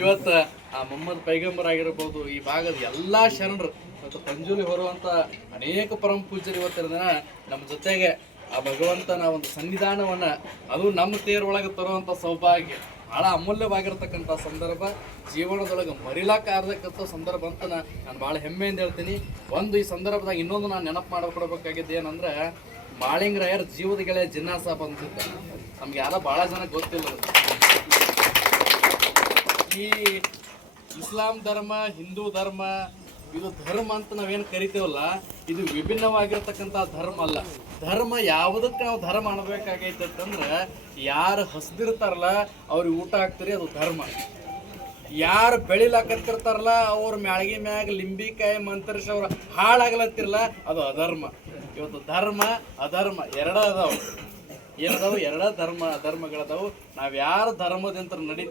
ಇವತ್ತು ಆ ಮೊಹಮ್ಮದ್ ಪೈಗಂಬರ್ ಆಗಿರ್ಬೋದು, ಈ ಭಾಗದ ಎಲ್ಲಾ ಶರಣರು ಮತ್ತು ಪಂಜುಲಿ ಹೊರುವಂತ ಅನೇಕ ಪರಮ ಪೂಜ್ಯರು ಇವತ್ತಿನ ದಿನ ನಮ್ಮ ಜೊತೆಗೆ ಆ ಭಗವಂತನ ಒಂದು ಸನ್ನಿಧಾನವನ್ನ ಅದು ನಮ್ಮ ತೇರೊಳಗೆ ತರುವಂತ ಸೌಭಾಗ್ಯ ಬಹಳ ಅಮೂಲ್ಯವಾಗಿರ್ತಕ್ಕಂಥ ಸಂದರ್ಭ. ಜೀವನದೊಳಗೆ ಮರಿಲಾಕಾರದಕ್ಕಂಥ ಸಂದರ್ಭ ಅಂತ ನಾನು ಭಾಳ ಹೆಮ್ಮೆಯಿಂದ ಹೇಳ್ತೀನಿ. ಈ ಸಂದರ್ಭದಾಗ ಇನ್ನೊಂದು ನಾನು ನೆನಪು ಮಾಡಿಕೊಡ್ಬೇಕಾಗಿದ್ದು ಏನಂದ್ರೆ, ಮಾಳಿಂಗರಾಯರ್ ಜೀವದ ಗೆಳೆಯ ಜಿನ್ನಾ ಸಾಬ್ ಅಂತಿದ್ದ. ನಮ್ಗೆ ಯಾರೋ ಭಾಳ ಜನ ಗೊತ್ತಿಲ್ಲ. ಈ ಇಸ್ಲಾಂ ಧರ್ಮ, ಹಿಂದೂ ಧರ್ಮ, ಇದು ಧರ್ಮ ಅಂತ ನಾವೇನು ಕರಿತೀವಲ್ಲ, ಇದು ವಿಭಿನ್ನವಾಗಿರ್ತಕ್ಕಂಥ ಧರ್ಮ ಅಲ್ಲ. ಧರ್ಮ ಯಾವುದಕ್ಕೆ ನಾವು ಧರ್ಮ ಅನ್ಬೇಕಾಗೈತೆ ಅಂತಂದ್ರೆ, ಯಾರು ಹಸ್ದಿರ್ತಾರಲ್ಲ ಅವ್ರಿಗೆ ಊಟ ಹಾಕ್ತೀರಿ, ಅದು ಧರ್ಮ. ಯಾರು ಬೆಳಿಲಾಕತ್ತಿರ್ತಾರಲ್ಲ ಅವ್ರ ಮ್ಯಾಳ್ಗಿ ಮ್ಯಾಗ ಲಿಂಬಿಕಾಯಿ ಮಂತ್ರಿಸಿ ಅವ್ರು ಹಾಳಾಗ್ಲತ್ತಿರಲ್ಲ, ಅದು ಅಧರ್ಮ. ಇವತ್ತು ಧರ್ಮ ಅಧರ್ಮ ಎರಡ ಅದಾವ. ಏನದಾವು? ಎರಡ ಧರ್ಮ ಅಧರ್ಮಗಳದಾವು. ನಾವು ಯಾರು ಧರ್ಮದಿಂದ ನಡೀತೀವಿ